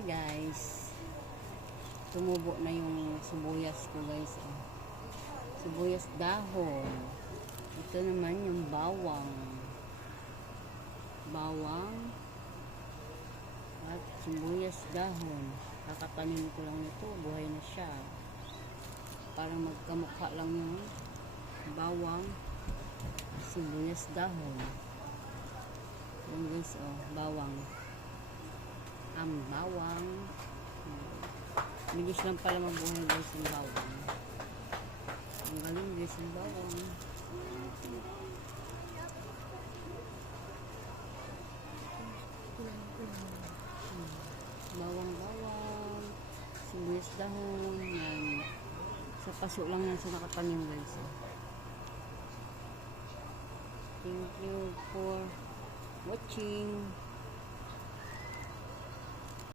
Hi guys. Tumubo na yung sibuyas ko guys. Sibuyas dahon. Ito naman yung bawang. Bawang. At sibuyas dahon. Kakatanim ko lang ito. Buhay na siya. Parang magkamukha lang yung bawang. Sibuyas dahon. Yung guys, bawang. Bawang. Bilis lang pala mabuhay guys yung bawang. Ang galing guys yung bawang. Bawang. Sibuyas dahon. Yan. Sa paso lang yan sa nakatanim guys. Thank you for watching.